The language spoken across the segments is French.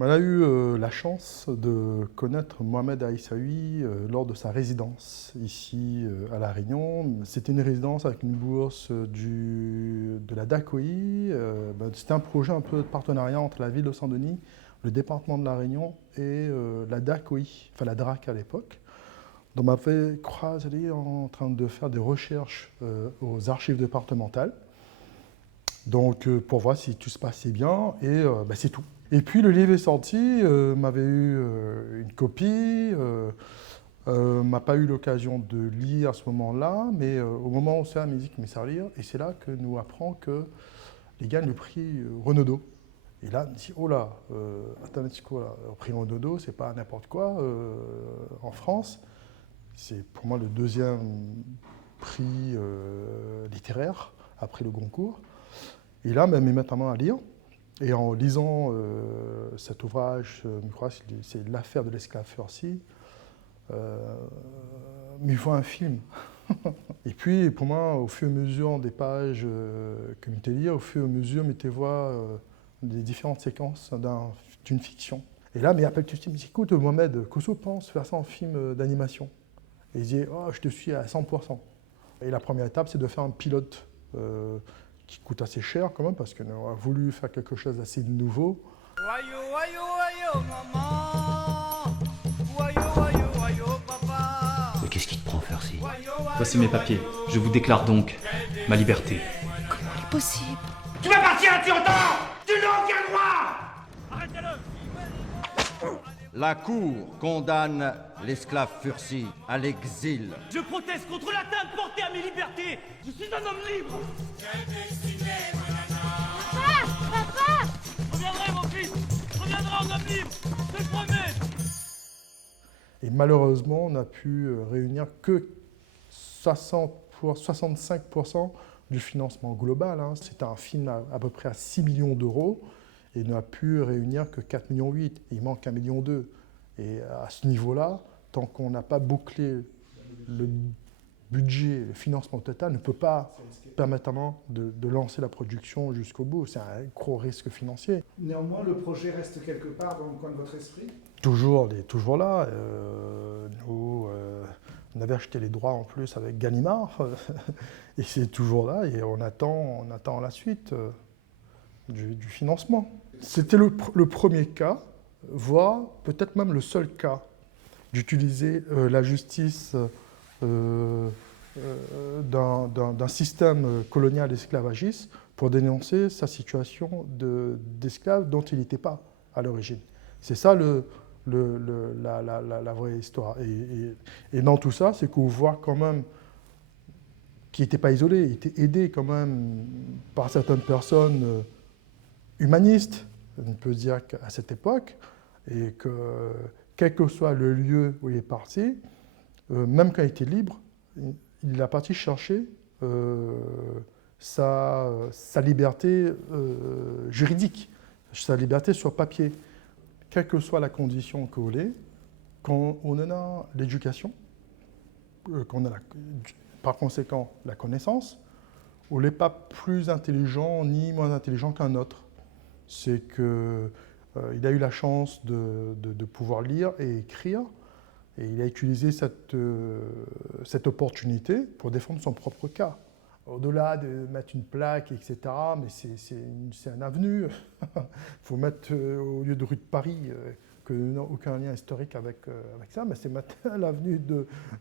On a eu la chance de connaître Mohamed Aïssaoui lors de sa résidence ici à La Réunion. C'était une résidence avec une bourse de la DACOI. C'était un projet un peu de partenariat entre la ville de Saint-Denis, le département de La Réunion et la DACOI, enfin la DRAC à l'époque. Donc on m'a fait croiser en train de faire des recherches aux archives départementales. Donc pour voir si tout se passait bien et c'est tout. Et puis le livre est sorti, m'avait eu une copie, m'a pas eu l'occasion de lire à ce moment-là, mais au moment où c'est la musique me sert à lire, et c'est là que nous apprend que les gagne le prix Renaudot. Et là, on me dit, oh là, attends, c'est quoi là, le prix Renaudot, c'est pas n'importe quoi en France. C'est pour moi le deuxième prix littéraire après le Goncourt. Et là, même, ils mettent la main à lire. Et en lisant cet ouvrage, je crois que c'est l'affaire de l'esclave Furcy, mais il faut un film. Et puis, pour moi, au fur et à mesure des pages que je m'étais lire, au fur et à mesure, je m'étais voir des différentes séquences d'une fiction. Et là, mais appelle tout de suite, écoute, Mohamed, qu'est-ce que tu penses faire ça en film d'animation? Et il dit, oh, je te suis à 100%. Et la première étape, c'est de faire un pilote qui coûte assez cher quand même, parce qu'on a voulu faire quelque chose d'assez nouveau. Wayo, wayo, wayo, maman. Wayo, wayo, wayo, papa. Mais qu'est-ce qui te prend, Furcy? Voici mes papiers. Je vous déclare donc ma liberté. Comment est-ce possible? Tu vas partir, tu entends? Tu n'as aucun droit. Arrêtez-le. La Cour condamne l'esclave Furcy à l'exil. Je proteste contre l'atteinte portée à mes libertés. Je suis un homme libre. Papa! Papa! Je reviendrai, mon fils. Je reviendrai en homme libre. Je te le promets. Et malheureusement, on n'a pu réunir que 65% du financement global. C'était un film à peu près à 6 millions d'euros. Et il n'a pu réunir que 4,8 millions. Il manque 1,2 million. Et à ce niveau-là, tant qu'on n'a pas bouclé le budget, le financement total, ne peut pas permettre de lancer la production jusqu'au bout. C'est un gros risque financier. Néanmoins, le projet reste quelque part dans le coin de votre esprit? Toujours, il est toujours là. Nous, on avait acheté les droits en plus avec Gallimard. Et c'est toujours là. Et on attend la suite du financement. C'était le premier cas, voire peut-être même le seul cas, d'utiliser la justice d'un système colonial esclavagiste pour dénoncer sa situation d'esclave dont il n'était pas à l'origine. C'est ça la vraie histoire. Et dans tout ça, c'est qu'on voit quand même qu'il n'était pas isolé, il était aidé quand même par certaines personnes humanistes, on peut dire qu'à cette époque, et que quel que soit le lieu où il est parti, même quand il était libre, il est parti chercher sa liberté juridique, sa liberté sur papier, quelle que soit la condition qu'on l'ait, quand on en a l'éducation, qu'on a par conséquent la connaissance, on n'est pas plus intelligent ni moins intelligent qu'un autre. C'est qu'il a eu la chance de pouvoir lire et écrire, et il a utilisé cette opportunité pour défendre son propre cas. Au-delà de mettre une plaque, etc., mais c'est un avenue. Il faut mettre au lieu de rue de Paris, que n'a aucun lien historique avec ça, mais c'est mettre l'avenue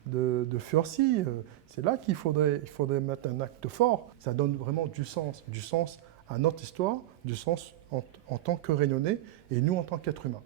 de Furcy. C'est là qu'il faudrait mettre un acte fort. Ça donne vraiment du sens à notre histoire, du sens en tant que Réunionnais et nous en tant qu'êtres humains.